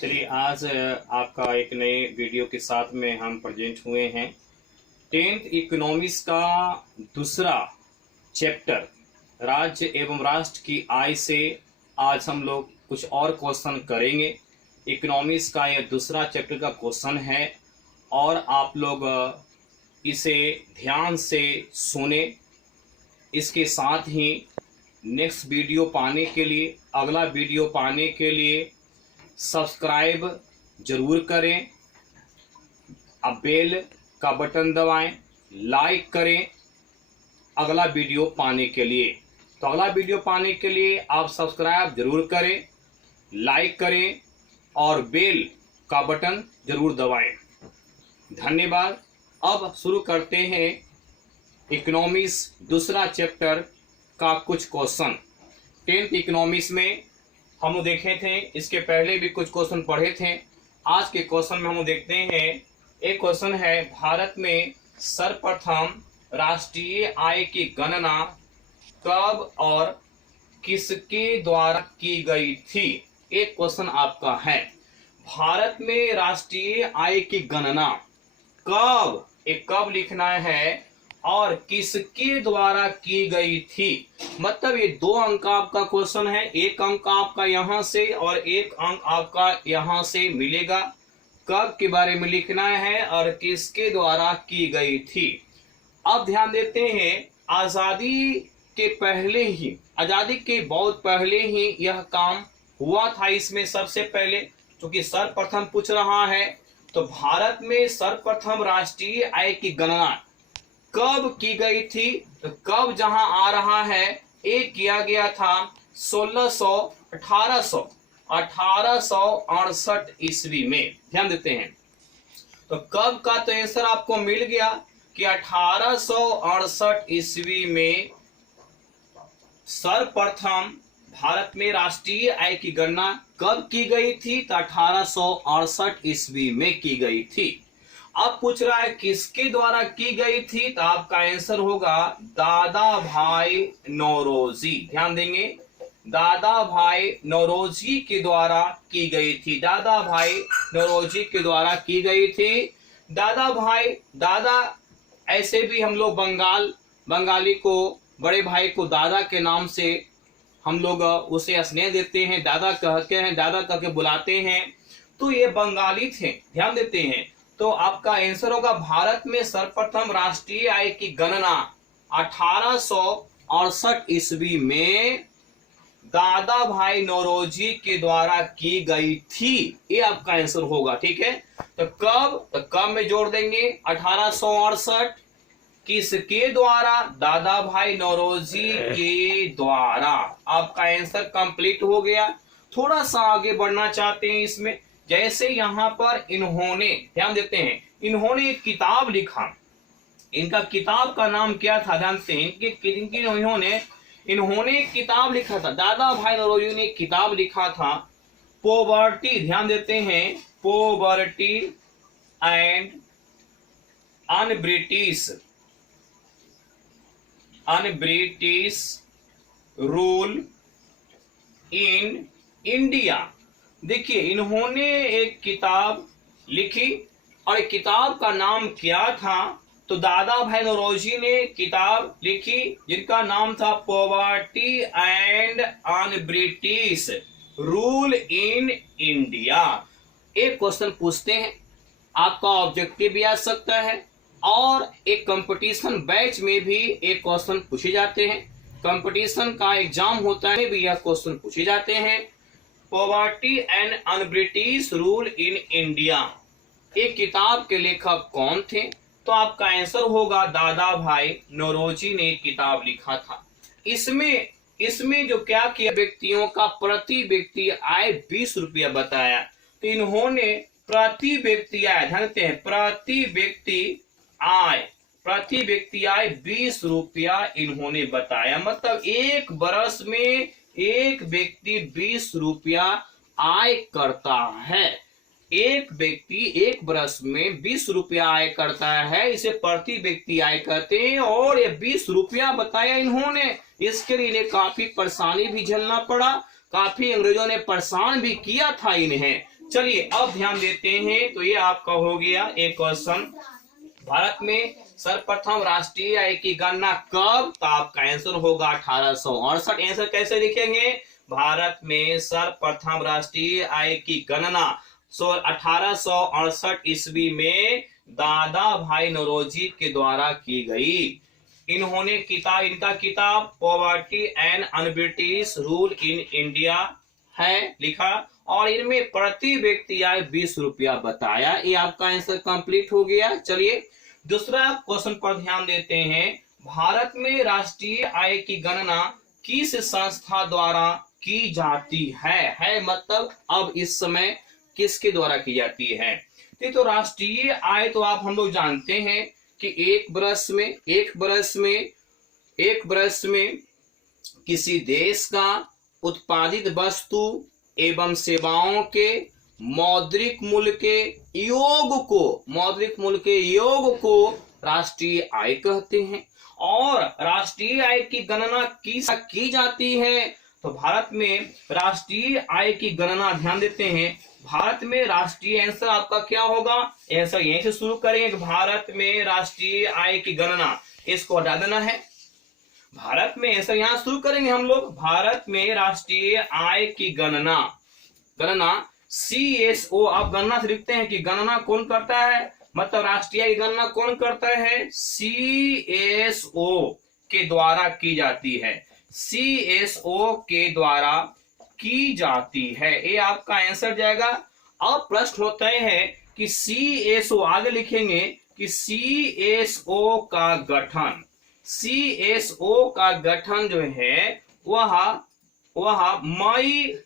चलिए आज आपका एक नए वीडियो के साथ में हम प्रेजेंट हुए हैं। 10th इकोनॉमिक्स का दूसरा चैप्टर राज्य एवं राष्ट्र की आय से आज हम लोग कुछ और क्वेश्चन करेंगे। इकोनॉमिक्स का यह दूसरा चैप्टर का क्वेश्चन है और आप लोग इसे ध्यान से सुने। इसके साथ ही नेक्स्ट वीडियो पाने के लिए, अगला वीडियो पाने के लिए सब्सक्राइब जरूर करें, अब बेल का बटन दबाएं, लाइक करें अगला वीडियो पाने के लिए। तो अगला वीडियो पाने के लिए आप सब्सक्राइब जरूर करें, लाइक करें और बेल का बटन जरूर दबाएं। धन्यवाद। अब शुरू करते हैं इकोनॉमिक्स दूसरा चैप्टर का कुछ क्वेश्चन। 10th इकोनॉमिक्स में हम देखे थे, इसके पहले भी कुछ क्वेश्चन पढ़े थे। आज के क्वेश्चन में हम देखते हैं, एक क्वेश्चन है भारत में सर्वप्रथम राष्ट्रीय आय की गणना कब और किसके द्वारा की गई थी। एक क्वेश्चन आपका है, भारत में राष्ट्रीय आय की गणना कब, एक कब लिखना है और किसके द्वारा की गई थी। मतलब ये दो अंक आपका क्वेश्चन है, एक अंक आपका यहां से और एक अंक आपका यहां से मिलेगा। कब के बारे में लिखना है और किसके द्वारा की गई थी। अब ध्यान देते हैं, आजादी के पहले ही, आजादी के बहुत पहले ही यह काम हुआ था। इसमें सबसे पहले क्योंकि सर्वप्रथम पूछ रहा है, तो भारत में सर्वप्रथम राष्ट्रीय आय की गणना कब की गई थी। तो कब जहां आ रहा है, एक किया गया था 1868 ईस्वी में। ध्यान देते हैं, तो कब का तो आंसर आपको मिल गया कि 1868 ईस्वी में सर्वप्रथम भारत में राष्ट्रीय आय की गणना कब की गई थी। तो 1868 ईस्वी में की गई थी। अब पूछ रहा है किसके द्वारा की गई थी, तो आपका आंसर होगा दादा भाई नौरोजी। ध्यान देंगे, दादा भाई नौरोजी के द्वारा की गई थी। दादा भाई नौरोजी के द्वारा की गई थी। दादा ऐसे भी हम लोग बंगाली को, बड़े भाई को दादा के नाम से हम लोग उसे स्नेह देते हैं, दादा कहते हैं, दादा कह के बुलाते हैं। तो ये बंगाली थे। ध्यान देते हैं, तो आपका आंसर होगा भारत में सर्वप्रथम राष्ट्रीय आय की गणना 1868 ईस्वी में दादा भाई नौरोजी के द्वारा की गई थी। ये आपका आंसर होगा। ठीक है, तो कब में जोड़ देंगे 1868, किसके द्वारा, दादा भाई नौरोजी के द्वारा। आपका आंसर कंप्लीट हो गया। थोड़ा सा आगे बढ़ना चाहते हैं इसमें, जैसे यहां पर इन्होंने, ध्यान देते हैं, इन्होंने एक किताब लिखा। इनका किताब का नाम क्या था, जानते हैं। इन्होंने किताब लिखा था, दादा भाई नौरोजी ने किताब लिखा था पॉवर्टी। ध्यान देते हैं, poverty and un-British rule in India. देखिए, इन्होंने एक किताब लिखी और किताब का नाम क्या था, तो दादा भाई नौरोजी ने किताब लिखी जिनका नाम था poverty and un-British rule in India. एक क्वेश्चन पूछते हैं, आपका ऑब्जेक्टिव भी आ सकता है और एक कंपटीशन बैच में भी एक क्वेश्चन पूछे जाते हैं। कंपटीशन का एग्जाम होता है भी यह क्वेश्चन पूछे जाते हैं। Poverty and un-British rule in India, एक किताब के लेखक कौन थे, तो आपका आंसर होगा दादा भाई नौरोजी ने किताब लिखा था। इसमें जो क्या किया, व्यक्तियों का प्रति व्यक्ति आय 20 रुपया बताया। तो इन्होंने प्रति व्यक्ति आय, ध्यान हैं, प्रति व्यक्ति आय 20 रुपया इन्होंने बताया। मतलब एक बरस में एक व्यक्ति 20 रुपया आय करता है। एक व्यक्ति एक बरस में 20 रुपया आय करता है, इसे प्रति व्यक्ति आय कहते हैं। और ये 20 रुपया बताया इन्होंने, इसके लिए इन्हें काफी परेशानी भी झेलना पड़ा, काफी अंग्रेजों ने परेशान भी किया था इन्हें। चलिए अब ध्यान देते हैं, तो ये आपका हो गया एक क्वेश्चन। भारत में सर्वप्रथम राष्ट्रीय आय की गणना कब? तो आपका आंसर होगा 1868। आंसर कैसे लिखेंगे? भारत में सर्वप्रथम राष्ट्रीय आय की गणना 1868 ईस्वी में दादा भाई नौरोजी के द्वारा की गई। इनका किताब poverty and un-British rule in India है लिखा, और इनमें प्रति व्यक्ति आय 20 रुपया बताया। ये आपका आंसर कंप्लीट हो गया। चलिए दूसरा क्वेश्चन पर ध्यान देते हैं। भारत में राष्ट्रीय आय की गणना किस संस्था द्वारा की जाती है मतलब अब इस समय किसके द्वारा की जाती है? तो राष्ट्रीय आय तो आप हम लोग जानते हैं कि एक बरस में किसी देश का उत्पादित वस्तु एवं सेवाओं के मौद्रिक मूल्य के योग को राष्ट्रीय आय कहते हैं। और राष्ट्रीय आय की गणना की जाती है। तो भारत में राष्ट्रीय आय की गणना ध्यान देते हैं। भारत में राष्ट्रीय आंसर आपका क्या होगा? आंसर यहीं से शुरू करेंगे कि भारत में राष्ट्रीय आय की गणना, इसको हटा देना है। भारत में आंसर यहां शुरू करेंगे हम लोग। भारत में राष्ट्रीय आय की गणना CSO, आप गणना से लिखते हैं कि गणना कौन करता है, मतलब राष्ट्रीय आय की गणना कौन करता है? CSO के द्वारा की जाती है। CSO के द्वारा की जाती है। ये आपका आंसर जाएगा। अब प्रश्न होता है कि CSO आगे लिखेंगे कि CSO का गठन जो है वह मई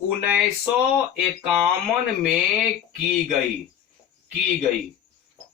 1951 में की गई।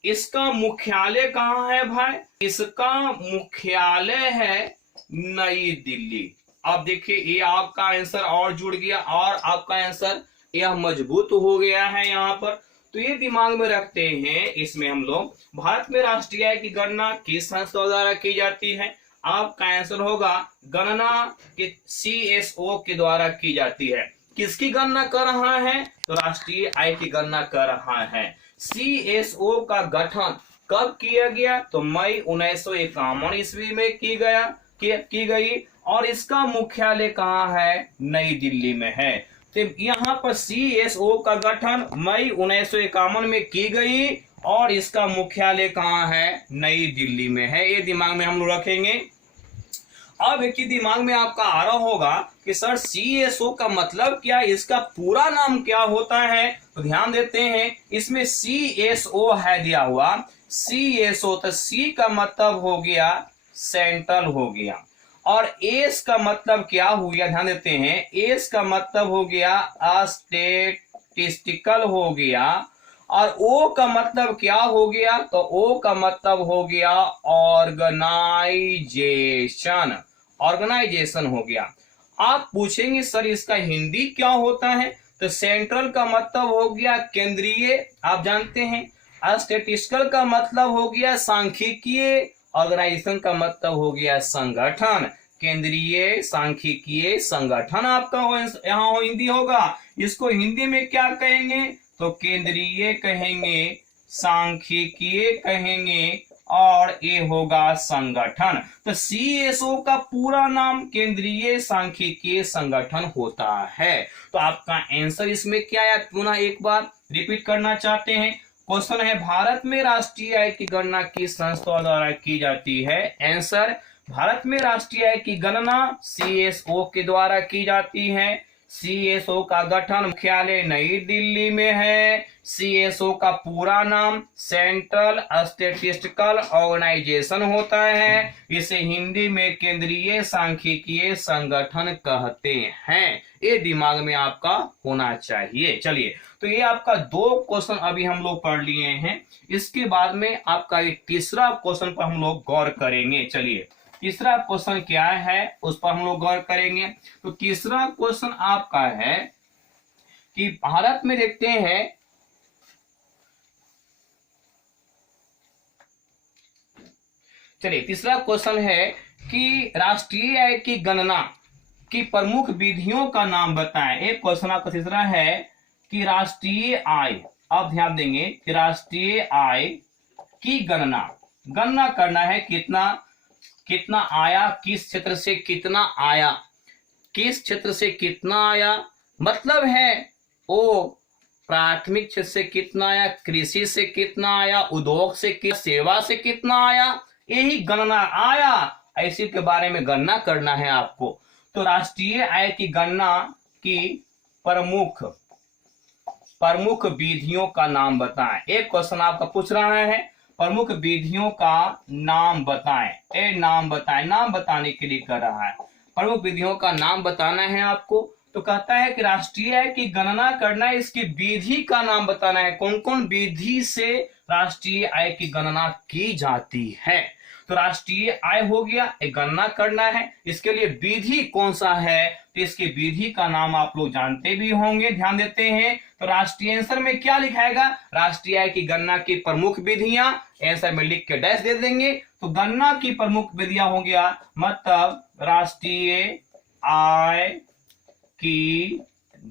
इसका मुख्यालय कहाँ है भाई? इसका मुख्यालय है नई दिल्ली। अब देखिए ये आपका आंसर और जुड़ गया और आपका आंसर यह मजबूत हो गया है यहाँ पर। तो ये दिमाग में रखते हैं। इसमें हम लोग भारत में राष्ट्रीय आय की गणना किस संस्था द्वारा की जाती है? आपका आंसर होगा गणना के CSO के द्वारा की जाती है। किसकी गणना कर रहा है? तो राष्ट्रीय आय की गणना कर रहा है। CSO का गठन कब किया गया? तो मई 1951 ईस्वी में की गई और इसका मुख्यालय कहाँ है? नई दिल्ली में है। तो यहाँ पर CSO का गठन मई 1951 में की गई और इसका मुख्यालय कहाँ है? नई दिल्ली में है। ये दिमाग में हम लोग रखेंगे। अब एक ही दिमाग में आपका आ रहा होगा कि सर CSO का मतलब क्या, इसका पूरा नाम क्या होता है? तो ध्यान देते हैं, इसमें CSO है दिया हुआ। CSO तो C का मतलब हो गया सेंट्रल हो गया, और एस का मतलब क्या हो गया? ध्यान देते हैं, एस का मतलब हो गया स्टैटिस्टिकल हो गया, और ओ का मतलब क्या हो गया? तो ओ का मतलब हो गया ऑर्गेनाइजेशन हो गया। आप पूछेंगे सर इसका हिंदी क्या होता है? तो सेंट्रल का मतलब हो गया केंद्रीय, आप जानते हैं। स्टैटिस्टिकल का मतलब हो गया सांख्यिकीय, ऑर्गेनाइजेशन का मतलब हो गया संगठन। केंद्रीय सांख्यिकीय संगठन आपका यहाँ हिंदी होगा। इसको हिंदी में क्या कहेंगे? तो केंद्रीय कहेंगे, सांख्यिकीय कहेंगे, और ये होगा संगठन। तो CSO का पूरा नाम केंद्रीय सांख्यिकीय संगठन होता है। तो आपका आंसर इसमें क्या है? पुनः एक बार रिपीट करना चाहते हैं। क्वेश्चन है भारत में राष्ट्रीय आय की गणना किस संस्था द्वारा की जाती है? आंसर, भारत में राष्ट्रीय आय की गणना CSO के द्वारा की जाती है। CSO का गठन मुख्यालय नई दिल्ली में है। CSO का पूरा नाम सेंट्रल स्टैटिस्टिकल ऑर्गेनाइजेशन होता है। इसे हिंदी में केंद्रीय सांख्यिकीय संगठन कहते हैं। ये दिमाग में आपका होना चाहिए। चलिए, तो ये आपका 2 क्वेश्चन अभी हम लोग पढ़ लिए हैं। इसके बाद में आपका एक तीसरा क्वेश्चन पर हम लोग गौर करेंगे। चलिए, तीसरा क्वेश्चन क्या है उस पर हम लोग गौर करेंगे। तो तीसरा क्वेश्चन आपका है कि भारत में देखते हैं, चलिए तीसरा क्वेश्चन है कि राष्ट्रीय आय की गणना की प्रमुख विधियों का नाम बताएं। एक क्वेश्चन आपका तीसरा है कि राष्ट्रीय आय, अब ध्यान देंगे कि राष्ट्रीय आय की गणना करना है, कितना आया, किस क्षेत्र से कितना आया, किस क्षेत्र से कितना आया, मतलब है वो प्राथमिक क्षेत्र से कितना आया, कृषि से कितना आया, उद्योग से, सेवा से कितना आया, यही गणना आया ऐसे के बारे में गणना करना है आपको। तो राष्ट्रीय आय की गणना की प्रमुख विधियों का नाम बताएं। एक क्वेश्चन आपका पूछ रहा है, प्रमुख विधियों का नाम बताएं। नाम बताने के लिए कर रहा है, प्रमुख विधियों का नाम बताना है आपको। तो कहता है कि राष्ट्रीय आय की गणना करना है, इसकी विधि का नाम बताना है, कौन कौन विधि से राष्ट्रीय आय की गणना की जाती है। तो राष्ट्रीय आय हो गया, एक गणना करना है, इसके लिए विधि कौन सा है, तो इसकी विधि का नाम आप लोग जानते भी होंगे। ध्यान देते हैं तो राष्ट्रीय आंसर में क्या लिखाएगा, राष्ट्रीय आय की गणना की प्रमुख विधियां, आंसर में लिख के डैश दे देंगे। तो गणना की प्रमुख विधियां हो गया, मतलब राष्ट्रीय आय की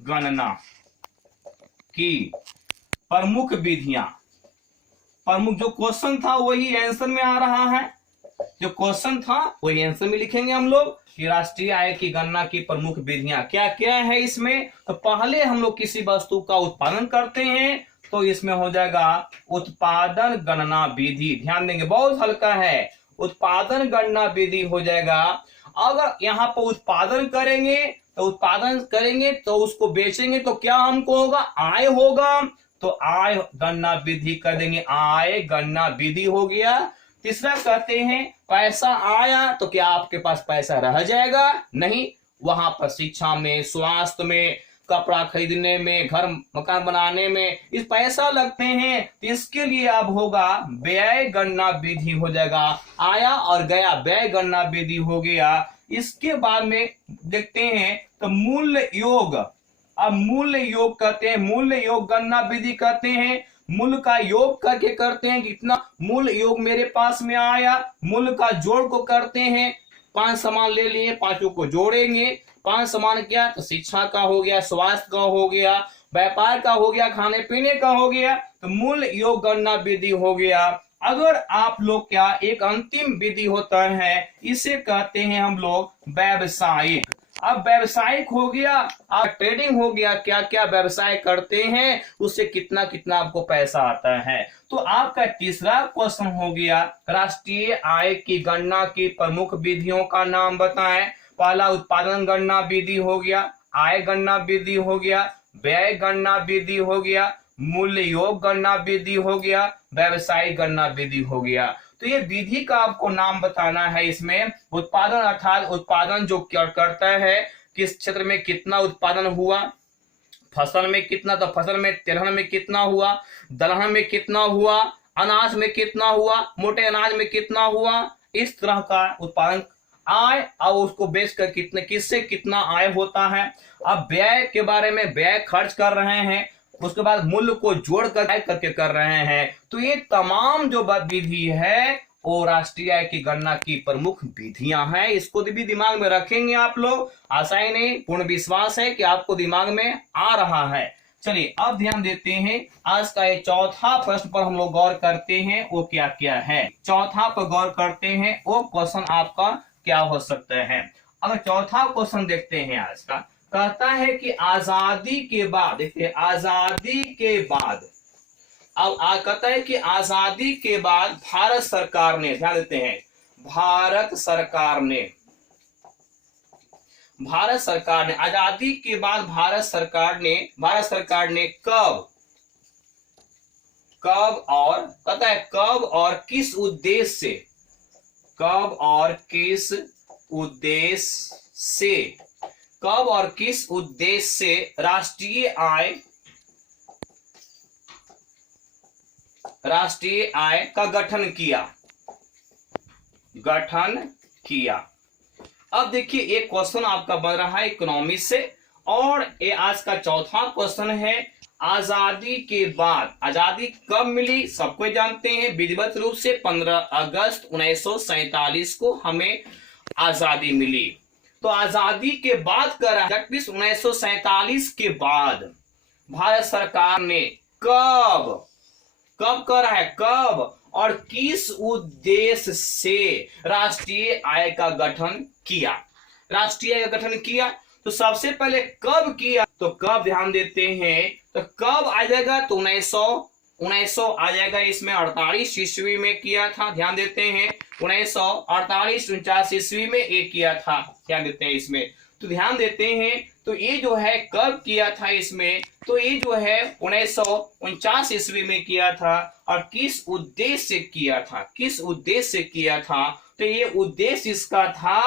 गणना की प्रमुख विधियां, प्रमुख जो क्वेश्चन था वही आंसर में आ रहा है, जो क्वेश्चन था वही आंसर में लिखेंगे हम लोग कि राष्ट्रीय आय की गणना की प्रमुख विधियां क्या क्या है इसमें। तो पहले हम लोग किसी वस्तु का उत्पादन करते हैं तो इसमें हो जाएगा उत्पादन गणना विधि। ध्यान देंगे, बहुत हल्का है, उत्पादन गणना विधि हो जाएगा। अगर यहाँ पर उत्पादन करेंगे तो उसको बेचेंगे तो क्या हमको होगा, आय होगा, तो आय गणना विधि कर देंगे, आय गणना विधि हो गया। तीसरा कहते हैं पैसा आया तो क्या आपके पास पैसा रह जाएगा, नहीं, वहां पर शिक्षा में, स्वास्थ्य में, कपड़ा खरीदने में, घर मकान बनाने में इस पैसा लगते हैं, तो इसके लिए अब होगा व्यय गणना विधि हो जाएगा, आया और गया व्यय गणना विधि हो गया। इसके बाद में देखते हैं तो मूल्य योग, अब मूल्य योग करते हैं, मूल्य योग गणना विधि करते हैं, मूल्य का योग करके करते हैं, कितना मूल्य योग मेरे पास में आया, मूल्य का जोड़ को करते हैं, 5 सामान ले लिए, 5 को जोड़ेंगे, 5 सामान क्या, तो शिक्षा का हो गया, स्वास्थ्य का हो गया, व्यापार का हो गया, खाने पीने का हो गया, तो मूल्य योग गणना विधि हो गया। अगर आप लोग क्या, एक अंतिम विधि होता है, इसे कहते हैं हम लोग व्यावसायिक। अब व्यावसायिक हो गया, अब ट्रेडिंग हो गया, क्या क्या व्यवसाय करते हैं उससे कितना कितना आपको पैसा आता है। तो आपका तीसरा क्वेश्चन हो गया राष्ट्रीय आय की गणना की प्रमुख विधियों का नाम बताएं। पहला उत्पादन गणना विधि हो गया, आय गणना विधि हो गया, व्यय गणना विधि हो गया, मूल्य योग गणना विधि हो गया, व्यवसायिक गणना विधि हो गया। तो ये विधि का आपको नाम बताना है। इसमें उत्पादन अर्थात उत्पादन जो क्या करता है, किस क्षेत्र में कितना उत्पादन हुआ, फसल में कितना, तो फसल में तिलहन में कितना हुआ, दलहन में कितना हुआ, अनाज में कितना हुआ, मोटे अनाज में कितना हुआ, इस तरह का उत्पादन। आय, अब उसको बेचकर कितने, किससे कितना आय होता है। अब व्यय के बारे में, व्यय खर्च कर रहे हैं, उसके बाद मूल्य को जोड़ करके कर रहे हैं। तो ये तमाम जो विधि है वो राष्ट्रीय आय की गणना की प्रमुख विधियां हैं। इसको भी दिमाग में रखेंगे आप लोग, आशा ही नहीं पूर्ण विश्वास है कि आपको दिमाग में आ रहा है। चलिए अब ध्यान देते हैं, आज का ये चौथा प्रश्न पर हम लोग गौर करते हैं, वो क्या क्या है। चौथा पर गौर करते हैं, वो क्वेश्चन आपका क्या हो सकता है। अगर चौथा क्वेश्चन देखते हैं आज का, कहता है कि आजादी के बाद, देखिए आजादी के बाद, अब कहता है कि आजादी के बाद भारत सरकार ने, ध्यान देते हैं, भारत सरकार ने आजादी के बाद भारत सरकार ने कब और कहता है कब और किस उद्देश्य से राष्ट्रीय आय का गठन किया। अब देखिए एक क्वेश्चन आपका बन रहा है इकोनॉमिक्स से, और ये आज का चौथा क्वेश्चन है। आजादी के बाद, आजादी कब मिली, सबको जानते हैं, विधिवत रूप से 15 अगस्त 1947 को हमें आजादी मिली। तो आजादी के बाद करा 1947 के बाद भारत सरकार ने कब कब कर रहा है, कब और किस उद्देश्य से राष्ट्रीय आय का गठन किया, राष्ट्रीय आय का गठन किया। तो सबसे पहले कब किया, तो कब ध्यान देते हैं, तो कब आ जाएगा, तो 1900 आ जाएगा इसमें। 48 ईस्वी में किया था, ध्यान देते हैं 1948-49 ईस्वी में एक किया था, ध्यान देते हैं इसमें। तो ध्यान देते हैं, तो ये जो है कब किया था इसमें, तो ये जो है 1949 ईस्वी में किया था। और किस उद्देश्य से किया था, किस उद्देश्य से किया था, तो ये उद्देश्य इसका था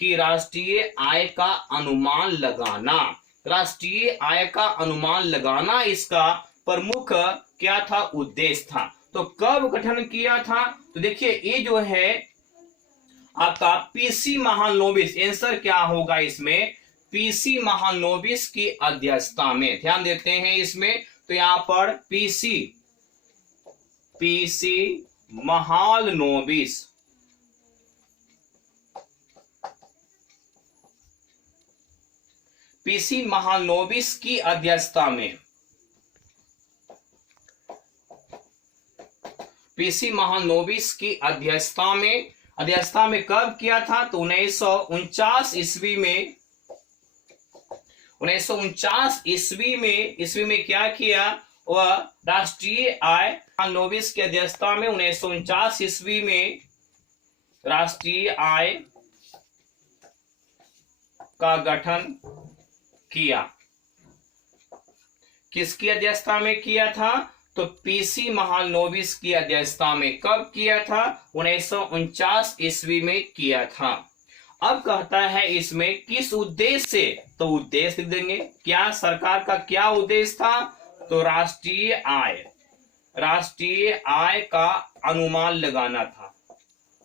कि राष्ट्रीय आय का अनुमान लगाना, राष्ट्रीय आय का अनुमान लगाना इसका प्रमुख क्या था, उद्देश्य था। तो कब गठन किया था, तो देखिए ये जो है आपका पीसी महालनोबिस, आंसर क्या होगा इसमें, पीसी महालनोबिस की अध्यक्षता में, ध्यान देते हैं इसमें। तो यहां पर पीसी महालनोबिस, पीसी महालनोबिस की अध्यक्षता में, पीसी महालनोबिस की अध्यक्षता में कब किया था, तो 1949 ईस्वी में, 1949 ईस्वी में क्या किया, वह राष्ट्रीय आय महालनोबिस की अध्यक्षता में 1949 ईस्वी में राष्ट्रीय आय का गठन किया। किसकी अध्यक्षता में किया था, तो पीसी महालनोबिस की अध्यक्षता में। कब किया था, 1949 ईस्वी में किया था। अब कहता है इसमें किस उद्देश्य से, तो उद्देश्य लिख देंगे, क्या सरकार का क्या उद्देश्य था, तो राष्ट्रीय आय का अनुमान लगाना था,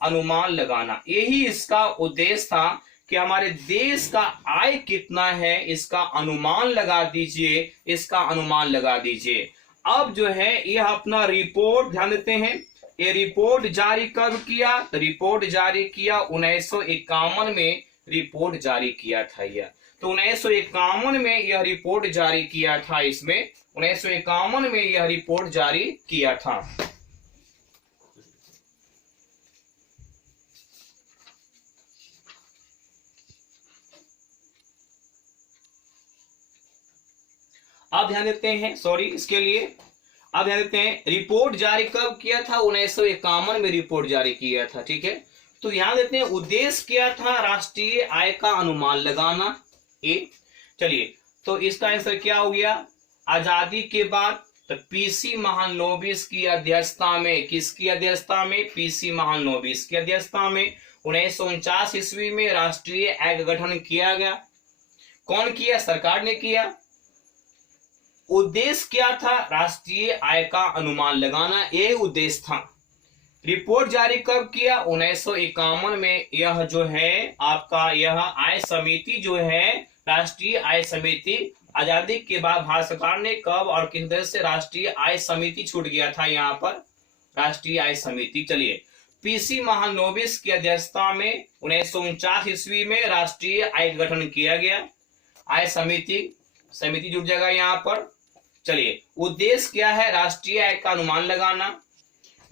अनुमान लगाना, यही इसका उद्देश्य था कि हमारे देश का आय कितना है इसका अनुमान लगा दीजिए, इसका अनुमान लगा दीजिए। अब जो है यह अपना रिपोर्ट, ध्यान देते हैं, ये रिपोर्ट जारी कब किया, तो रिपोर्ट जारी किया 1951 में रिपोर्ट जारी किया था यह। तो 1951 में यह रिपोर्ट जारी किया था, इसमें 1951 में यह रिपोर्ट जारी किया था। अब ध्यान देते हैं, सॉरी इसके लिए, अब ध्यान देते हैं रिपोर्ट जारी कब किया था, 1951 में रिपोर्ट जारी किया था, ठीक है। तो ध्यान देते हैं उद्देश्य क्या था, राष्ट्रीय आय का अनुमान लगाना। चलिए, तो इसका आंसर क्या हो गया, आजादी के बाद, तो पीसी महालनोबिस की अध्यक्षता में, किसकी अध्यक्षता में, पीसी महालनोबिस की अध्यक्षता में 1949 ईस्वी में राष्ट्रीय आय का गठन किया गया। कौन किया, सरकार ने किया। उद्देश्य क्या था, राष्ट्रीय आय का अनुमान लगाना, यह उद्देश्य था। रिपोर्ट जारी कब किया, 1951 में। यह जो है आपका यह आय समिति जो है, राष्ट्रीय आय समिति, आजादी के बाद भारत सरकार ने कब और किस तरह से राष्ट्रीय आय समिति छूट गया था यहाँ पर, राष्ट्रीय आय समिति। चलिए, पीसी महालनोबिस की अध्यक्षता में 1949 ईस्वी में राष्ट्रीय आय का गठन किया गया। आय समिति जुट जाएगा यहाँ पर। चलिए, उद्देश्य क्या है, राष्ट्रीय आय का अनुमान लगाना।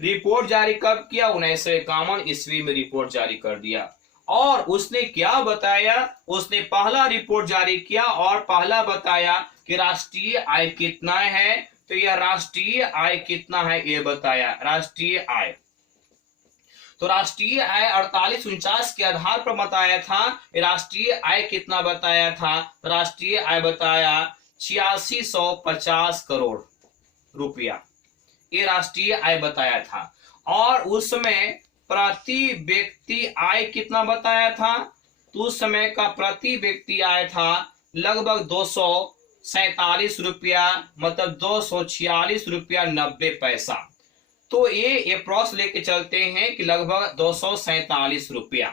रिपोर्ट जारी कब किया, 1951 ईस्वी में रिपोर्ट जारी कर दिया। और उसने क्या बताया, उसने पहला रिपोर्ट जारी किया और पहला बताया कि राष्ट्रीय आय कितना है। तो यह राष्ट्रीय आय कितना है ये बताया, राष्ट्रीय आय। तो राष्ट्रीय आय 48-49 के आधार पर बताया था। राष्ट्रीय आय कितना बताया था, राष्ट्रीय आय बताया 8650 करोड़ रुपया, ये राष्ट्रीय आय बताया था। और उस समय प्रति व्यक्ति आय कितना बताया था, तो उस समय का प्रति व्यक्ति आय था लगभग 247 रुपया, मतलब 246 रुपया 90 पैसा। तो ये अप्रॉक्स लेके चलते हैं कि लगभग 247 रुपया।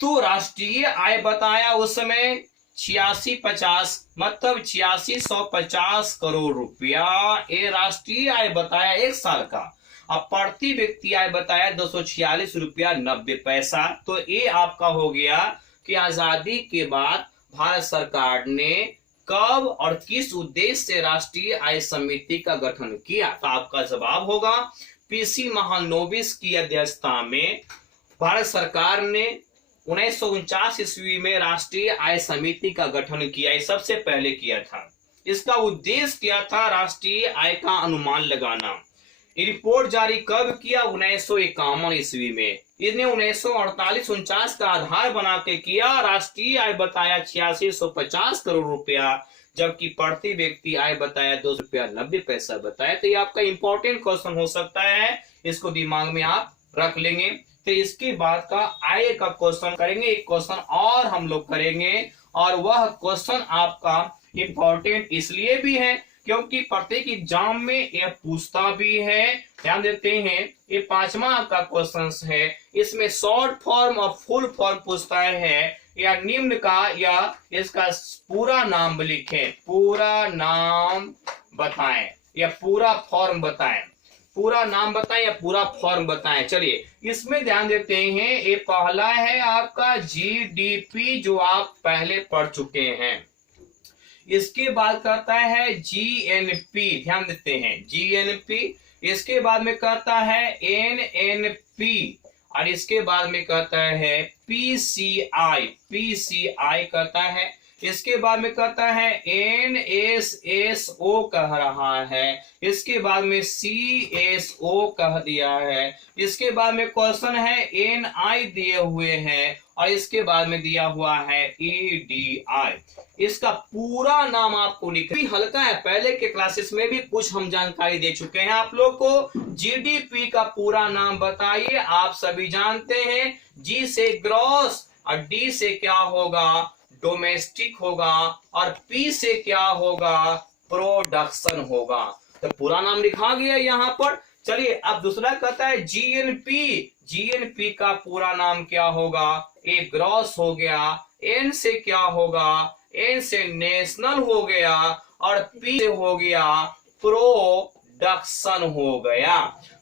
तो राष्ट्रीय आय बताया उस समय 8650, मतलब 8650 करोड़ रुपया, ये राष्ट्रीय आय बताया एक साल का। अब प्रति व्यक्ति आय बताया 246 रुपया 90 पैसा। तो ये आपका हो गया कि आजादी के बाद भारत सरकार ने कब और किस उद्देश्य से राष्ट्रीय आय समिति का गठन किया? तो आपका जवाब होगा पीसी महालनोबिस की अध्यक्षता में भारत सरकार ने 1949 ईस्वी में राष्ट्रीय आय समिति का गठन किया। ये सबसे पहले किया था। इसका उद्देश्य क्या था? राष्ट्रीय आय का अनुमान लगाना। रिपोर्ट जारी कब किया? 1951 ईस्वी में। इसने 1948-49 का आधार बना के किया। राष्ट्रीय आय बताया 8650 करोड़ रुपया, जबकि प्रति व्यक्ति आय बताया 2 रुपया 90 बताया। तो ये आपका इंपॉर्टेंट क्वेश्चन हो सकता है, इसको दिमाग में आप रख लेंगे। तो इसके बाद का आय का क्वेश्चन करेंगे, एक क्वेश्चन और हम लोग करेंगे, और वह क्वेश्चन आपका इंपॉर्टेंट इसलिए भी है क्योंकि प्रत्येक एग्जाम में यह पूछता भी है। ध्यान देते हैं, ये 5वां आपका क्वेश्चन है। इसमें शॉर्ट फॉर्म और फुल फॉर्म पूछता है, या निम्न का या इसका पूरा नाम लिखें, पूरा नाम बताएं या पूरा फॉर्म बताएं। पूरा नाम बताएं या पूरा फॉर्म बताएं। चलिए इसमें ध्यान देते हैं, ये पहला है आपका जीडीपी, जो आप पहले पढ़ चुके हैं। इसके बाद करता है जीएनपी, ध्यान देते हैं जीएनपी। इसके बाद में कहता है एनएनपी, और इसके बाद में कहता है पीसीआई, पीसीआई कहता है। इसके बाद में कहता है एनएसएसओ कह रहा है। इसके बाद में सीएसओ कह दिया है। इसके बाद में क्वेश्चन है एनआई दिए हुए हैं, और इसके बाद में दिया हुआ है ईडीआई। इसका पूरा नाम आपको लिखना हल्का है, पहले के क्लासेस में भी कुछ हम जानकारी दे चुके हैं आप लोग को। जीडीपी का पूरा नाम बताइए, आप सभी जानते हैं। जी से ग्रॉस, और डी से क्या होगा? डोमेस्टिक होगा, और पी से क्या होगा? प्रोडक्शन होगा। तो पूरा नाम लिखा गया यहाँ पर। चलिए अब दूसरा कहता है जीएनपी। जीएनपी का पूरा नाम क्या होगा? ए ग्रॉस हो गया, एन से क्या होगा? एन से नेशनल हो गया, और पी से हो गया प्रोडक्शन हो गया।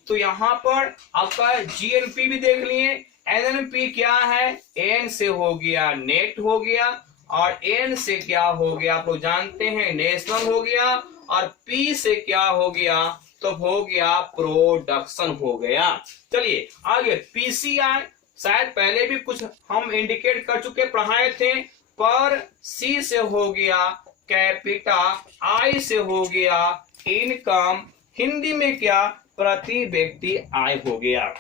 तो यहाँ पर आपका जीएनपी भी देख लिए। एनएनपी क्या है? एन से हो गया नेट हो गया, और एन से क्या हो गया आप लोग जानते हैं नेशनल हो गया, और पी से क्या हो गया? तो हो गया प्रोडक्शन हो गया। चलिए आगे पीसीआई, शायद पहले भी कुछ हम इंडिकेट कर चुके, पढ़ाए थे। पर सी से हो गया कैपिटा, आई से हो गया इनकम, हिंदी में क्या? प्रति व्यक्ति आय हो गया।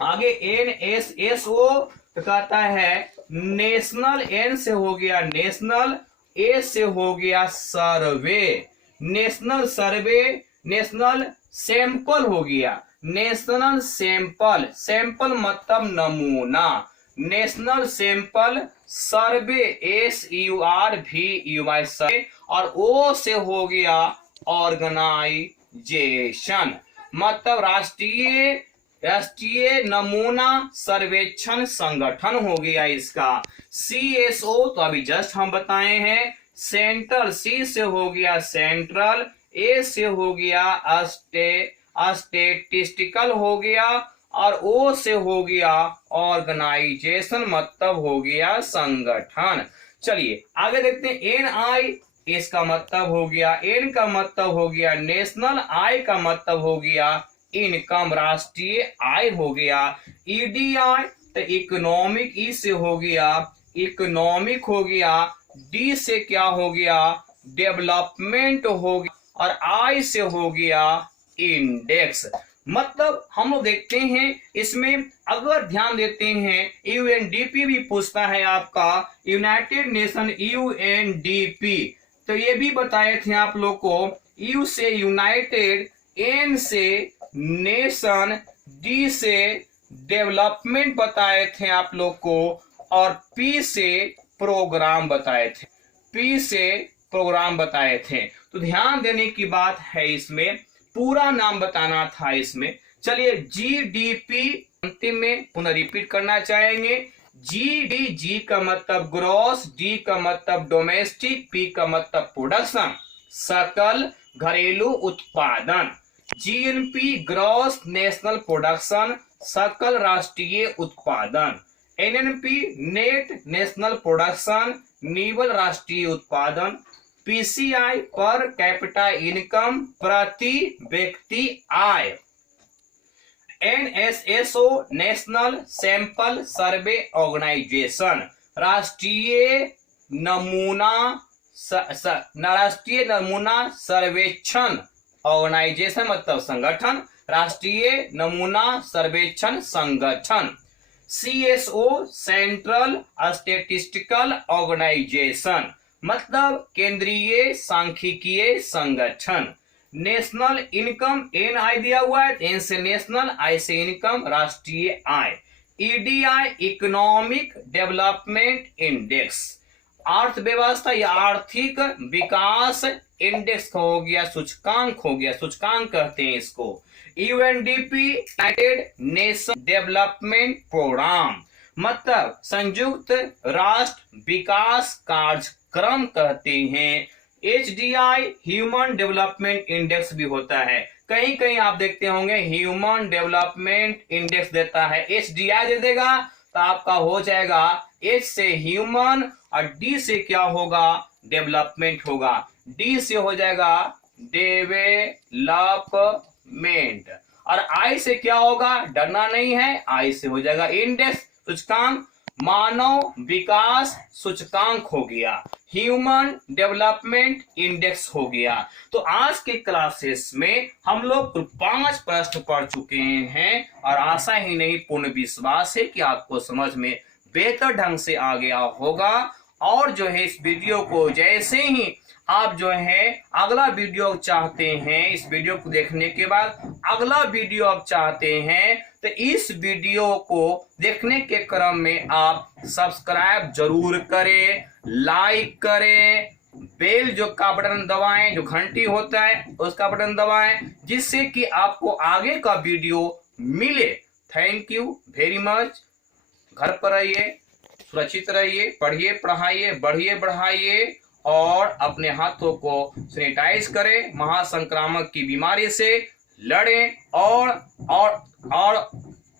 आगे एनएसएसओ कहता है नेशनल, एन से हो गया नेशनल, ए से हो गया सर्वे, नेशनल सर्वे, नेशनल सैंपल हो गया, नेशनल सैंपल, सैंपल मतलब नमूना, नेशनल सैंपल सर्वे, SURVEY सर्वे, और ओ से हो गया ऑर्गेनाइजेशन, मतलब राष्ट्रीय नमूना सर्वेक्षण संगठन हो गया इसका। CSO तो अभी जस्ट हम बताए हैं। सेंट्रल, C से हो गया सेंट्रल, A से हो गया स्टेटिस्टिकल हो गया, और O से हो गया ऑर्गेनाइजेशन, मतलब हो गया संगठन। चलिए आगे देखते हैं NI, इसका मतलब हो गया, N का मतलब हो गया नेशनल, I का मतलब हो गया इनकम, राष्ट्रीय आय हो गया। EDI तो इकोनॉमिक, E से हो गया इकोनॉमिक हो गया, D से क्या हो गया? डेवलपमेंट हो गया, और I से हो गया इंडेक्स। मतलब हम लोग देखते हैं इसमें, अगर ध्यान देते हैं UNDP भी पूछता है आपका, यूनाइटेड नेशन UNDP, तो ये भी बताए थे आप लोग को। U से यूनाइटेड, N से नेशन, D से डेवलपमेंट बताए थे आप लोग को, और P से प्रोग्राम बताए थे, P से प्रोग्राम बताए थे। तो ध्यान देने की बात है, इसमें पूरा नाम बताना था इसमें। चलिए GDP अंतिम में पुनः रिपीट करना चाहेंगे। G का मतलब ग्रॉस, D का मतलब डोमेस्टिक, P का मतलब प्रोडक्शन, सकल घरेलू उत्पादन। GNP ग्रॉस नेशनल प्रोडक्शन, सकल राष्ट्रीय उत्पादन। NNP नेट नेशनल प्रोडक्शन, निवल राष्ट्रीय उत्पादन। पीसीआई पर कैपिटा इनकम, प्रति व्यक्ति आय। NSSO national sample survey organisation, राष्ट्रीय नमूना सर्वेक्षण ऑर्गेनाइजेशन मतलब संगठन, राष्ट्रीय नमूना सर्वेक्षण संगठन। सीएसओ सेंट्रल स्टैटिस्टिकल ऑर्गेनाइजेशन मतलब केंद्रीय सांख्यिकीय संगठन। नेशनल इनकम, एन आई दिया हुआ है, एन से नेशनल, आई से इनकम, राष्ट्रीय आय। ईडीआई इकोनॉमिक डेवलपमेंट इंडेक्स, अर्थव्यवस्था या आर्थिक विकास इंडेक्स हो गया, सूचकांक हो गया, सूचकांक कहते हैं इसको। UNDP United Nation Development Programme मतलब संयुक्त राष्ट्र विकास कार्यक्रम कहते हैं। एचडीआई ह्यूमन डेवलपमेंट इंडेक्स भी होता है, कहीं कहीं आप देखते होंगे ह्यूमन डेवलपमेंट इंडेक्स देता है, एचडीआई दे देगा तो आपका हो जाएगा एच से ह्यूमन और डी से क्या होगा, डेवलपमेंट होगा, डी से हो जाएगा डेवलपमेंट और आई से क्या होगा, डरना नहीं है, आई से हो जाएगा इंडेक्स सूचकांक, मानव विकास सूचकांक हो गया, ह्यूमन डेवलपमेंट इंडेक्स हो गया। तो आज के क्लासेस में हम लोग 5 प्रश्न पढ़ चुके हैं और आशा ही नहीं पूर्ण विश्वास है कि आपको समझ में बेहतर ढंग से आ गया होगा। और जो है इस वीडियो को जैसे ही आप जो है अगला वीडियो चाहते हैं, इस वीडियो को देखने के बाद अगला वीडियो आप चाहते हैं तो इस वीडियो को देखने के क्रम में आप सब्सक्राइब जरूर करें, लाइक करें, बेल जो का बटन दबाएं, जो घंटी होता है उसका बटन दबाएं, जिससे कि आपको आगे का वीडियो मिले। Thank you very much. घर पर रहिए, सुरक्षित रहिए, पढ़िए पढ़ाइए, बढ़िए बढ़ाइए और अपने हाथों को सैनिटाइज करें, महासंक्रामक की बीमारी से लड़ें और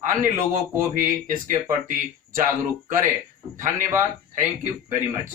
अन्य लोगों को भी इसके प्रति जागरूक करें। धन्यवाद। Thank you very much.